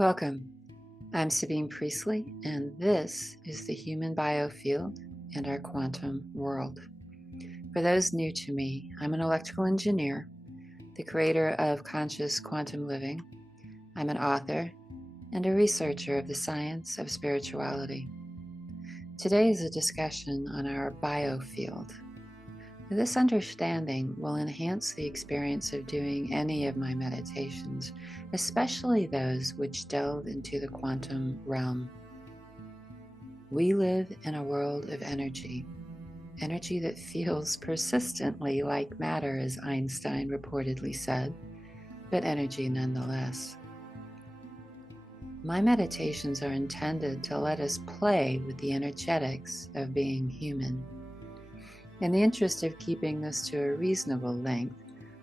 Welcome. I'm Sabine Priestley, and this is the Human Biofield and our quantum world. For those new to me, I'm an electrical engineer, the creator of conscious quantum living. I'm an author and a researcher of the science of spirituality. Today is a discussion on our biofield. This understanding will enhance the experience of doing any of my meditations, especially those which delve into the quantum realm. We live in a world of energy that feels persistently like matter, as Einstein reportedly said, but energy nonetheless. My meditations are intended to let us play with the energetics of being human. In the interest of keeping this to a reasonable length,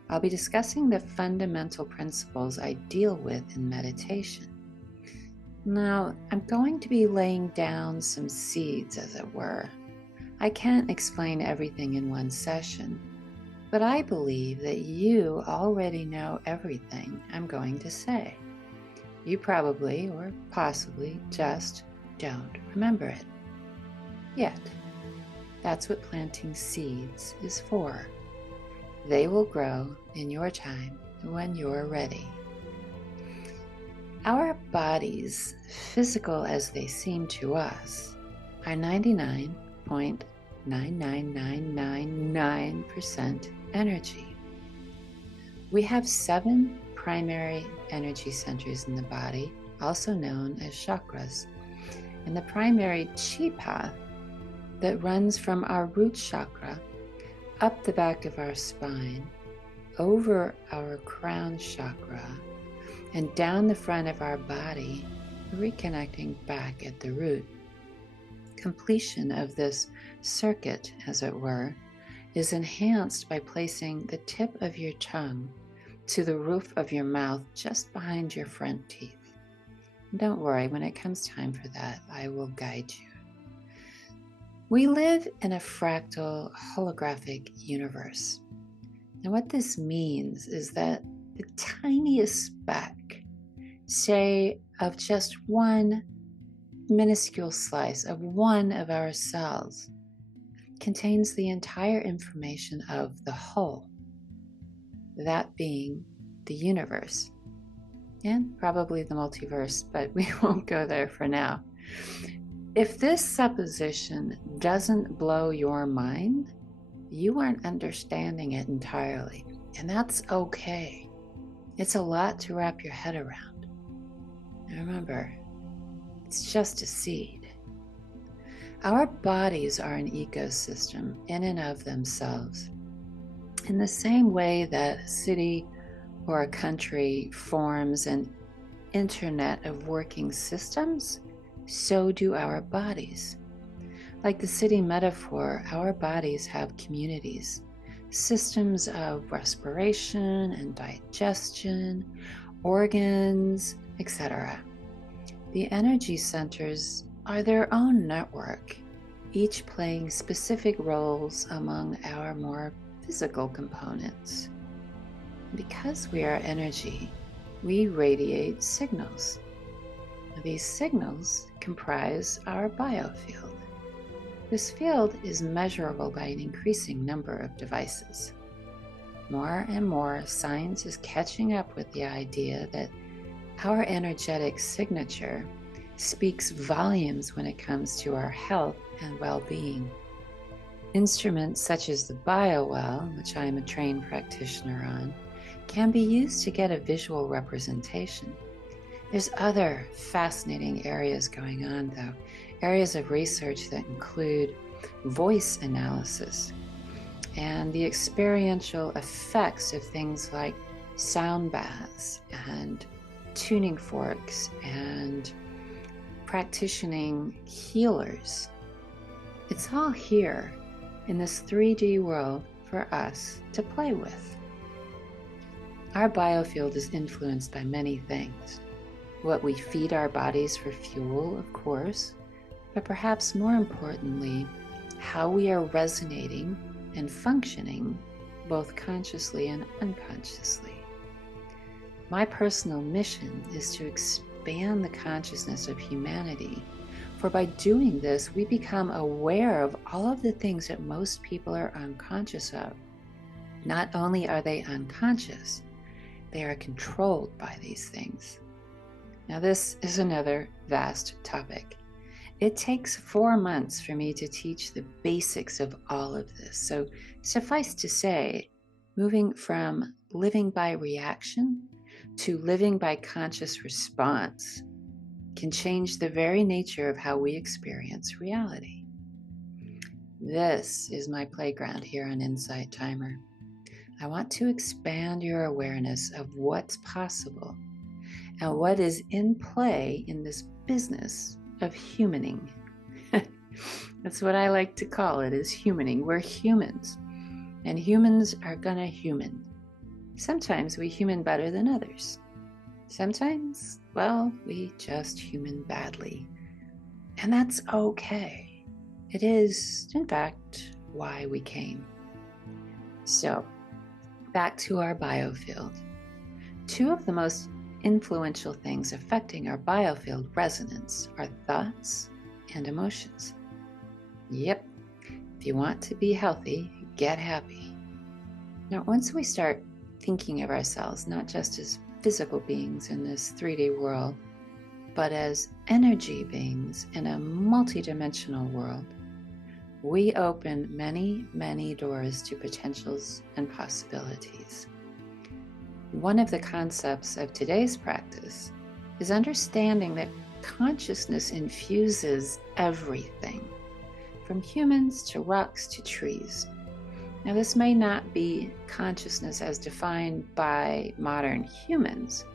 I'll be discussing the fundamental principles I deal with in meditation. Now, I'm going to be laying down some seeds, as it were. I can't explain everything in one session, but I believe that you already know everything I'm going to say. You probably, or possibly, just don't remember it yet. That's what planting seeds is for. They will grow in your time when you're ready. Our bodies, physical as they seem to us, are 99.99999% energy. We have 7 primary energy centers in the body, also known as chakras, and the primary chi path that runs from our root chakra up the back of our spine, over our crown chakra, and down the front of our body, reconnecting back at the root. Completion of this circuit, as it were, is enhanced by placing the tip of your tongue to the roof of your mouth just behind your front teeth. Don't worry, when it comes time for that, I will guide you. We live in a fractal holographic universe. And what this means is that the tiniest speck, say of just one minuscule slice of one of our cells, contains the entire information of the whole, that being the universe, and probably the multiverse, but we won't go there for now. If this supposition doesn't blow your mind, you aren't understanding it entirely, and that's okay. It's a lot to wrap your head around. And remember, it's just a seed. Our bodies are an ecosystem in and of themselves. In the same way that a city or a country forms an internet of working systems, so do our bodies. Like the city metaphor, our bodies have communities, systems of respiration and digestion, organs, etc. The energy centers are their own network, each playing specific roles among our more physical components. Because we are energy, we radiate signals. These signals comprise our biofield. This field is measurable by an increasing number of devices. More and more, science is catching up with the idea that our energetic signature speaks volumes when it comes to our health and well-being. Instruments such as the BioWell, which I am a trained practitioner on, can be used to get a visual representation. There's other fascinating areas going on, though, areas of research that include voice analysis and the experiential effects of things like sound baths and tuning forks and practicing healers. It's all here in this 3D world for us to play with. Our biofield is influenced by many things. What we feed our bodies for fuel, of course, but perhaps more importantly, how we are resonating and functioning both consciously and unconsciously. My personal mission is to expand the consciousness of humanity. For by doing this, we become aware of all of the things that most people are unconscious of. Not only are they unconscious, they are controlled by these things. Now, this is another vast topic. It takes 4 months for me to teach the basics of all of this. So suffice to say, moving from living by reaction to living by conscious response can change the very nature of how we experience reality. This is my playground here on Insight Timer. I want to expand your awareness of what's possible and what is in play in this business of humaning. That's what I like to call it, is humaning. We're humans, and humans are gonna human. Sometimes we human better than others. Sometimes, well, we just human badly. And that's okay. It is, in fact, why we came. So, back to our biofield. 2 of the most influential things affecting our biofield resonance are thoughts and emotions. Yep, if you want to be healthy, get happy. Now, once we start thinking of ourselves not just as physical beings in this 3D world, but as energy beings in a multidimensional world, we open many, many doors to potentials and possibilities. One of the concepts of today's practice is understanding that consciousness infuses everything, from humans to rocks to trees. Now, this may not be consciousness as defined by modern humans,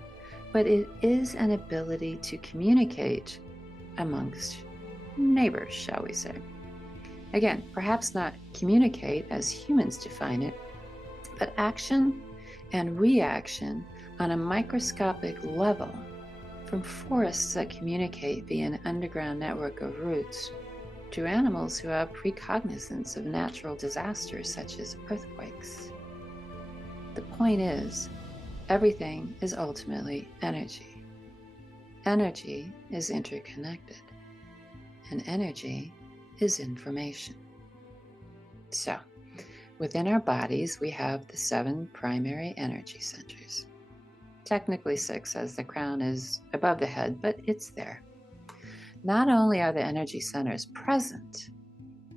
but it is an ability to communicate amongst neighbors, shall we say. Again, perhaps not communicate as humans define it, but action and reaction on a microscopic level, from forests that communicate via an underground network of roots, to animals who have precognizance of natural disasters such as earthquakes. The point is, everything is ultimately energy. Energy is interconnected, and energy is information. So, within our bodies, we have the 7 primary energy centers. Technically 6, as the crown is above the head, but it's there. Not only are the energy centers present,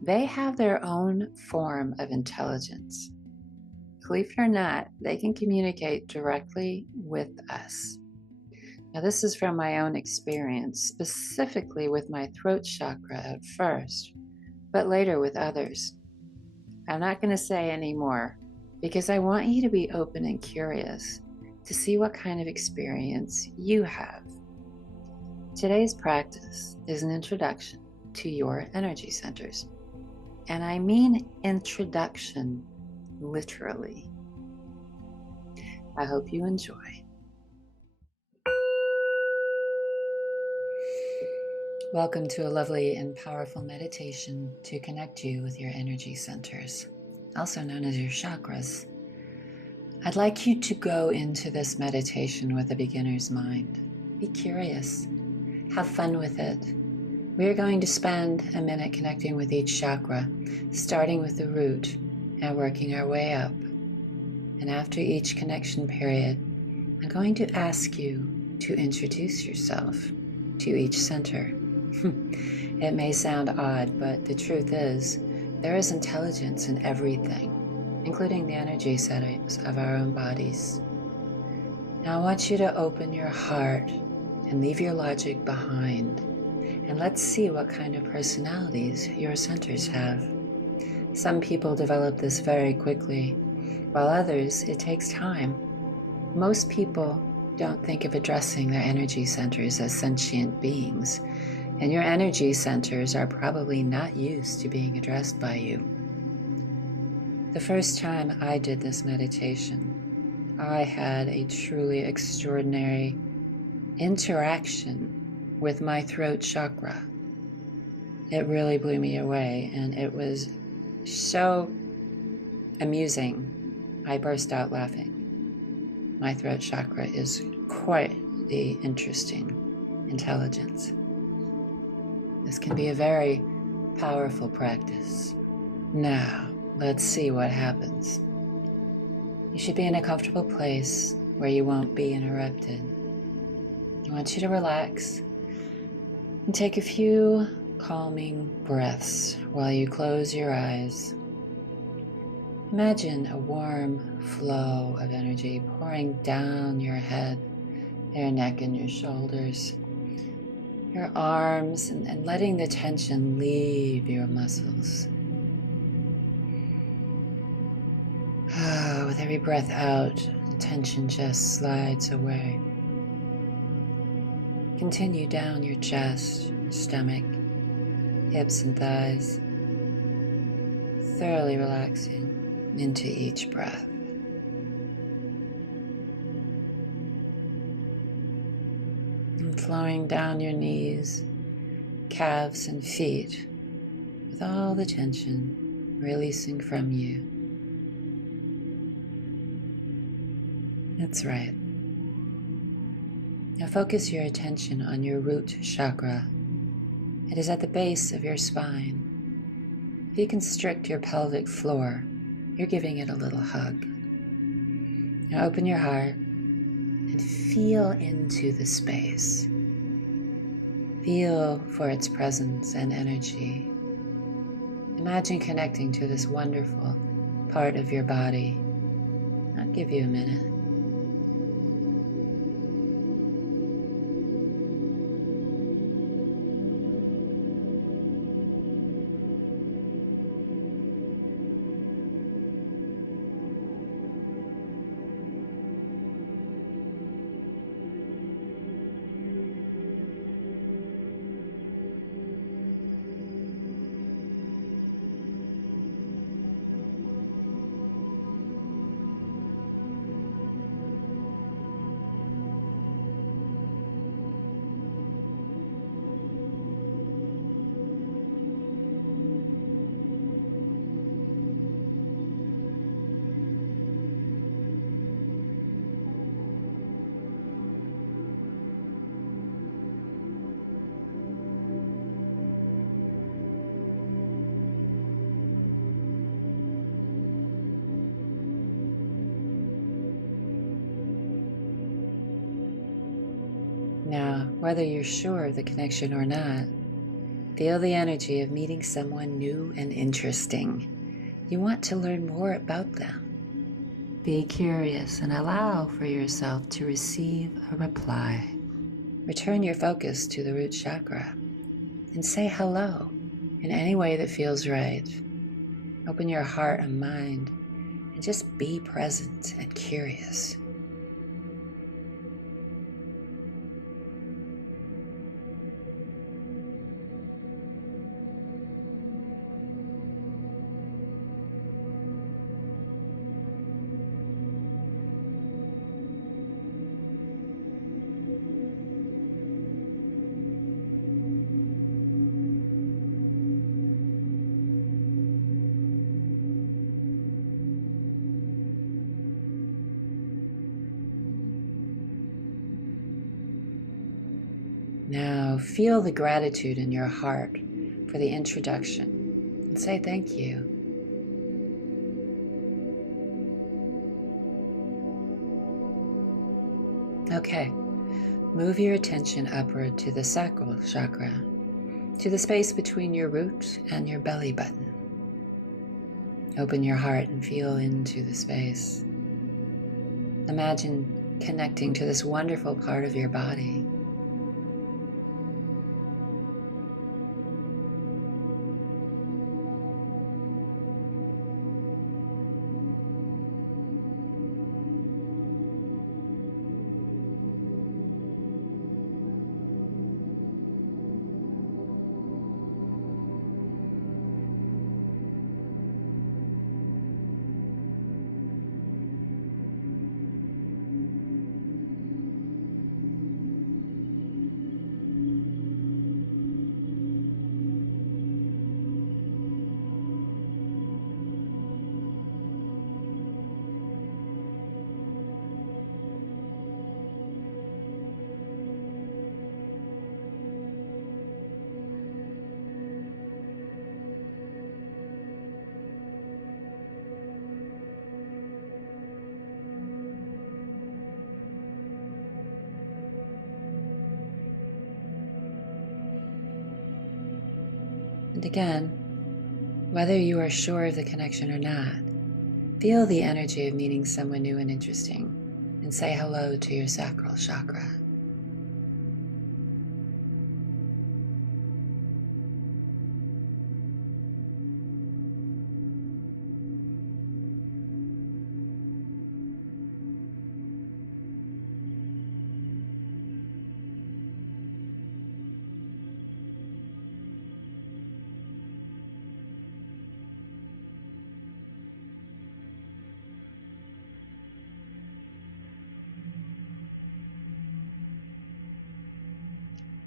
they have their own form of intelligence. Believe it or not, they can communicate directly with us. Now, this is from my own experience, specifically with my throat chakra at first, but later with others. I'm not going to say any more because I want you to be open and curious to see what kind of experience you have. Today's practice is an introduction to your energy centers. And I mean introduction, literally. I hope you enjoy. Welcome to a lovely and powerful meditation to connect you with your energy centers, also known as your chakras. I'd like you to go into this meditation with a beginner's mind. Be curious. Have fun with it. We are going to spend a minute connecting with each chakra, starting with the root and working our way up. And after each connection period, I'm going to ask you to introduce yourself to each center. It may sound odd, but the truth is, there is intelligence in everything, including the energy centers of our own bodies. Now I want you to open your heart and leave your logic behind. And let's see what kind of personalities your centers have. Some people develop this very quickly, while others, it takes time. Most people don't think of addressing their energy centers as sentient beings, and your energy centers are probably not used to being addressed by you. The first time I did this meditation, I had a truly extraordinary interaction with my throat chakra. It really blew me away, and it was so amusing. I burst out laughing. My throat chakra is quite interesting. intelligence. This can be a very powerful practice. Now, let's see what happens. You should be in a comfortable place where you won't be interrupted. I want you to relax and take a few calming breaths while you close your eyes. Imagine a warm flow of energy pouring down your head, your neck, and your shoulders, your arms, and letting the tension leave your muscles. With every breath out, the tension just slides away. Continue down your chest, your stomach, hips and thighs, thoroughly relaxing into each breath. And flowing down your knees, calves and feet, with all the tension releasing from you. That's right. Now focus your attention on your root chakra. It is at the base of your spine. If you constrict your pelvic floor, you're giving it a little hug. Now open your heart and feel into the space. Feel for its presence and energy. Imagine connecting to this wonderful part of your body. I'll give you a minute. Now, whether you're sure of the connection or not, feel the energy of meeting someone new and interesting. You want to learn more about them. Be curious and allow for yourself to receive a reply. Return your focus to the root chakra and say hello in any way that feels right. Open your heart and mind and just be present and curious. Now feel the gratitude in your heart for the introduction and say thank you. Okay, move your attention upward to the sacral chakra, to the space between your root and your belly button. Open your heart and feel into the space. Imagine connecting to this wonderful part of your body. And again, whether you are sure of the connection or not, feel the energy of meeting someone new and interesting, and say hello to your sacral chakra.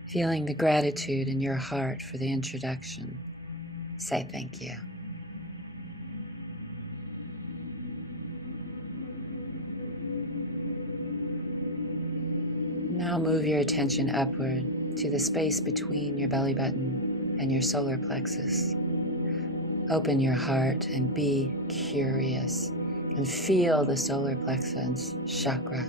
Feeling the gratitude in your heart for the introduction, say thank you. Now move your attention upward to the space between your belly button and your solar plexus. Open your heart and be curious and feel the solar plexus chakra.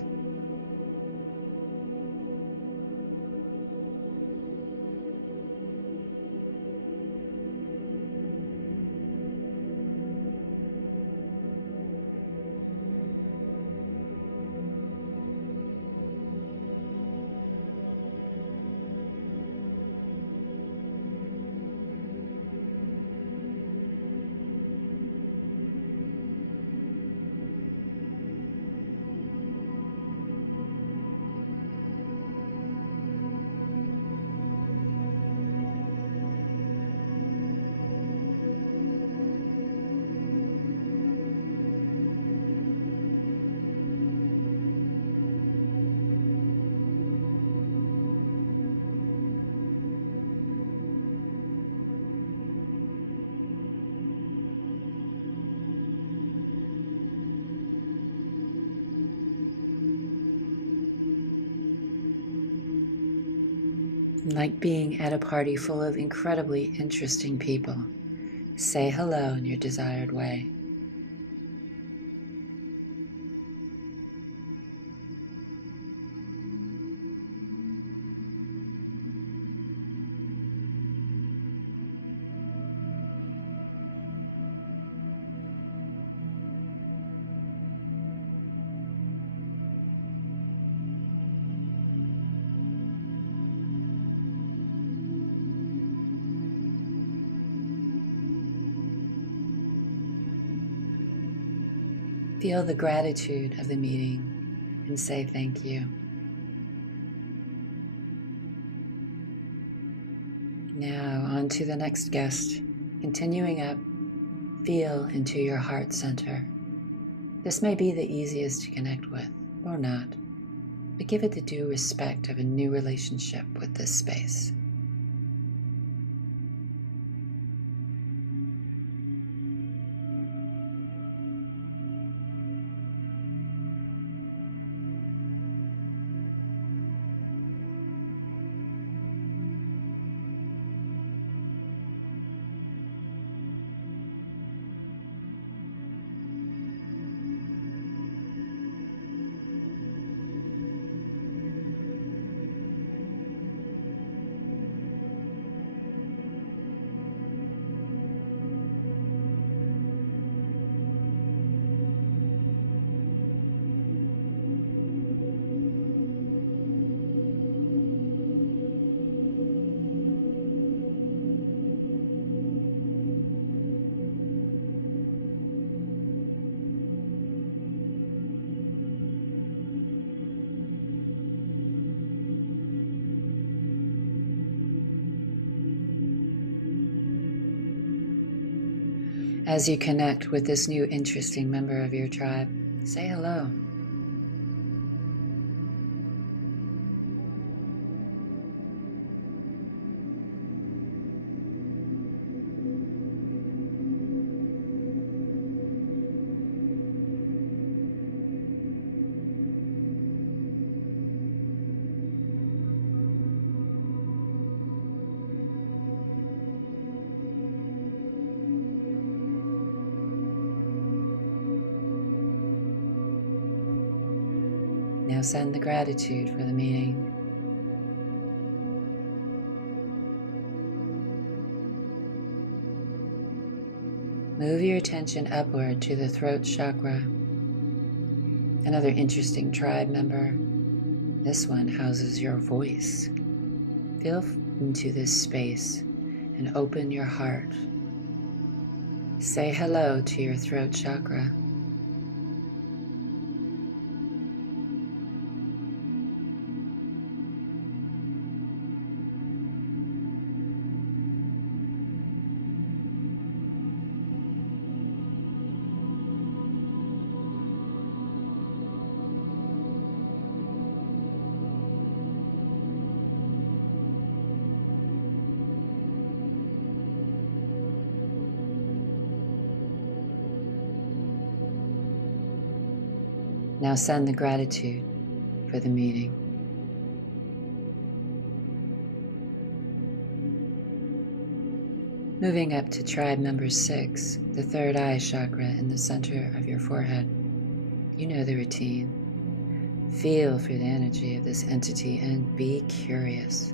Like being at a party full of incredibly interesting people, say hello in your desired way. Feel the gratitude of the meeting and say thank you. Now on to the next guest. Continuing up, feel into your heart center. This may be the easiest to connect with, or not, but give it the due respect of a new relationship with this space. As you connect with this new interesting member of your tribe, say hello. Now send the gratitude for the meeting. Move your attention upward to the throat chakra. Another interesting tribe member. This one houses your voice. Feel into this space and open your heart. Say hello to your throat chakra. Now send the gratitude for the meeting. Moving up to tribe number 6, the third eye chakra in the center of your forehead. You know the routine. Feel for the energy of this entity and be curious.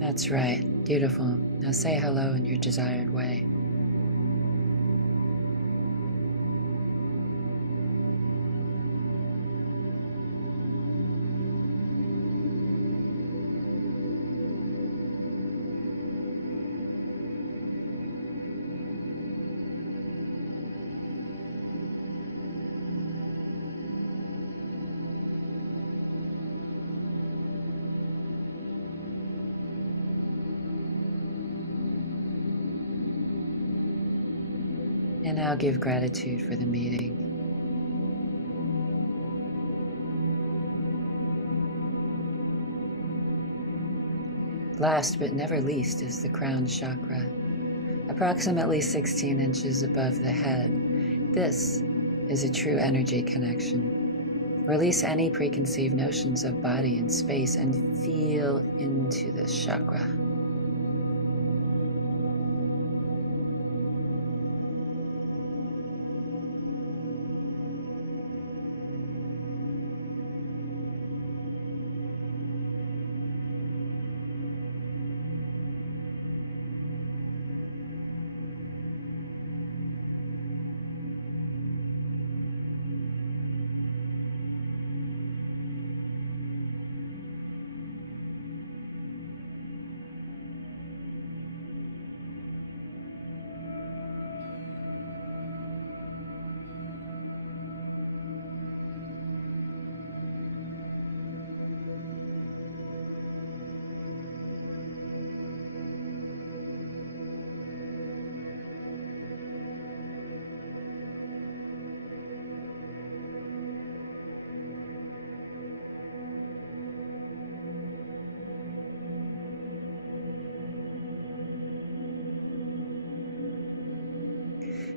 That's right. Beautiful. Now say hello in your desired way. And now give gratitude for the meeting. Last but never least is the crown chakra, approximately 16 inches above the head. This is a true energy connection. Release any preconceived notions of body and space and feel into this chakra.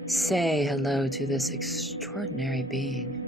Say hello to this extraordinary being.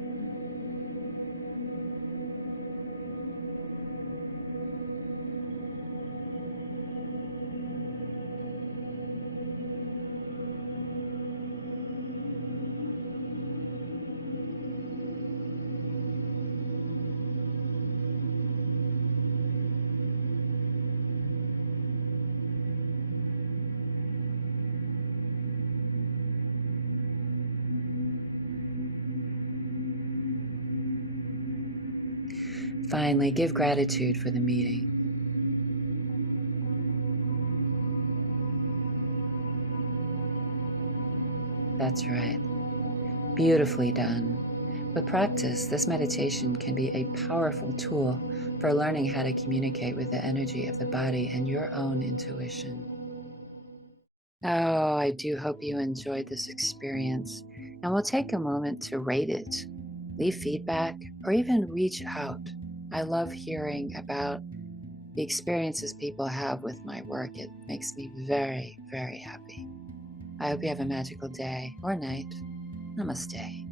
Finally, give gratitude for the meeting. That's right. Beautifully done. With practice, this meditation can be a powerful tool for learning how to communicate with the energy of the body and your own intuition. Oh, I do hope you enjoyed this experience, and we'll take a moment to rate it, leave feedback, or even reach out. I love hearing about the experiences people have with my work. It makes me very, very happy. I hope you have a magical day or night. Namaste.